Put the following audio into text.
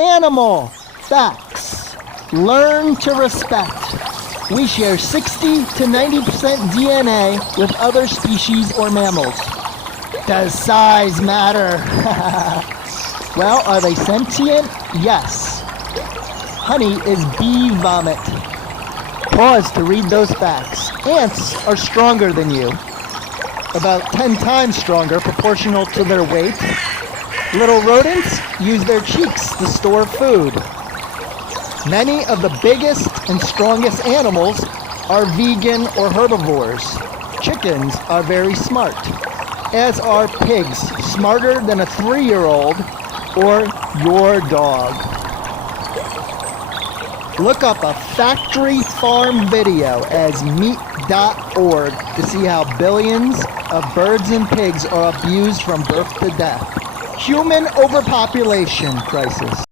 Animal facts. Learn to respect. We share 60 to 90% DNA with other species or mammals. Does size matter? Well, are they sentient? Yes. Honey is bee vomit. Pause to read those facts. Ants are stronger than you. About 10 times stronger, proportional to their weight. Little rodents use their cheeks to store food. Many of the biggest and strongest animals are vegan or herbivores. Chickens are very smart, as are pigs, smarter than a 3-year-old or your dog. Look up a factory farm video as meat.org to see how billions of birds and pigs are abused from birth to death. Human overpopulation crisis.